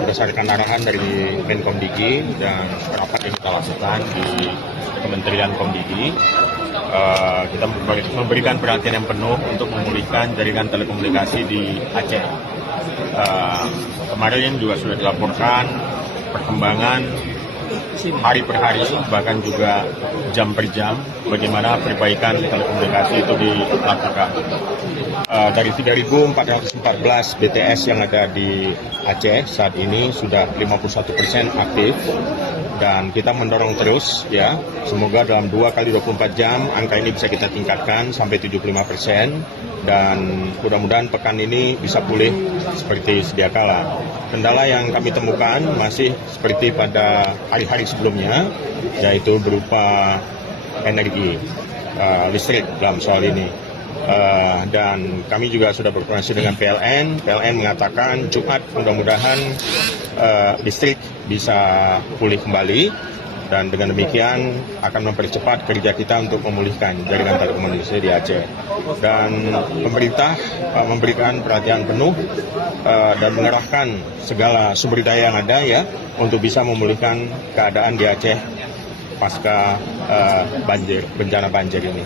berdasarkan arahan dari Menkomdigi dan rapat yang kita lakukan di Kementerian Komdigi, kita memberikan perhatian yang penuh untuk memulihkan jaringan telekomunikasi di Aceh. Kemarin juga sudah dilaporkan perkembangan hari per hari, bahkan juga jam per jam, bagaimana perbaikan telekomunikasi itu dilakukan. Dari 3.414 BTS yang ada di Aceh saat ini sudah 51% aktif, dan kita mendorong terus ya, semoga dalam 2 kali 24 jam angka ini bisa kita tingkatkan sampai 75%, dan mudah-mudahan pekan ini bisa pulih seperti sedia kala. Kendala yang kami temukan masih seperti pada hari-hari sebelumnya, yaitu berupa energi listrik dalam soal ini. Dan kami juga sudah berkoordinasi dengan PLN. PLN mengatakan Jumat mudah-mudahan listrik bisa pulih kembali, dan dengan demikian akan mempercepat kerja kita untuk memulihkan jaringan telekomunikasi di Aceh. Dan pemerintah memberikan perhatian penuh dan mengerahkan segala sumber daya yang ada ya untuk bisa memulihkan keadaan di Aceh pasca bencana banjir ini.